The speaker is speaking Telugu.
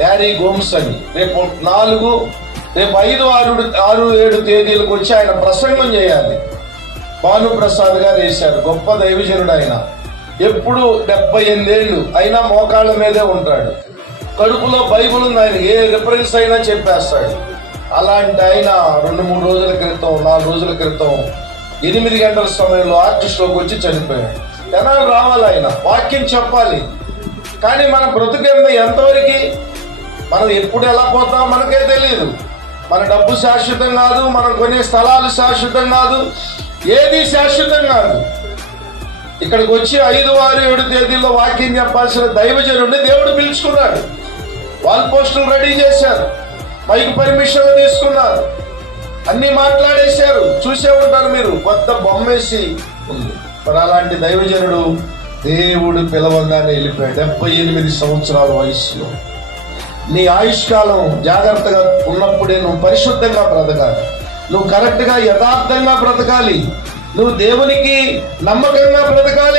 హ్యారీ గోమ్స్ అని. రేపు 4, రేపు 5, 6, 7 తేదీలకు వచ్చి ఆయన ప్రసంగం చేయాలి. భానుప్రసాద్ గారు వేశారు. గొప్ప దైవజనుడు ఆయన. ఎప్పుడు 78 ఏళ్ళు అయినా మోకాళ్ళ మీదే ఉంటాడు. కడుపులో బైబుల్ ఉంది. ఆయన ఏ రిఫరెన్స్ అయినా చెప్పేస్తాడు. అలాంటి ఆయన 2-3 రోజుల క్రితం, 4 రోజుల క్రితం 8 గంటల సమయంలో హార్ట్ స్ట్రోక్ వచ్చి చనిపోయాడు. జనాలు రావాలి, ఆయన వాక్యం చెప్పాలి. కానీ మన బ్రతుకు ఎంతవరకు, మనం ఎప్పుడు ఎలా పోతామో మనకే తెలియదు. మన డబ్బు శాశ్వతం కాదు, మనం కొనే స్థలాలు శాశ్వతం కాదు, ఏది శాశ్వతం కాదు. ఇక్కడికి వచ్చి 5, 6, 7 తేదీల్లో వాక్యం చెప్పాల్సిన దైవజనుడిని దేవుడు పిలుచుకున్నాడు. వాల్ పోస్టులు రెడీ చేశారు, మైక్ పర్మిషన్ తీసుకున్నారు, అన్ని మాట్లాడేశారు. చూసే ఉంటారు మీరు, కొత్త బొమ్మేసి ఉంది. మరి అలాంటి దైవజనుడు దేవుడు పిలవంగానే వెళ్ళిపోయాడు 78 సంవత్సరాల వయసులో. నీ ఆయుష్కాలం జాగ్రత్తగా ఉన్నప్పుడే నువ్వు పరిశుద్ధంగా బ్రతకాలి, నువ్వు కరెక్ట్గా యథార్థంగా బ్రతకాలి, నువ్వు దేవునికి నమ్మకంగా బ్రతకాలి.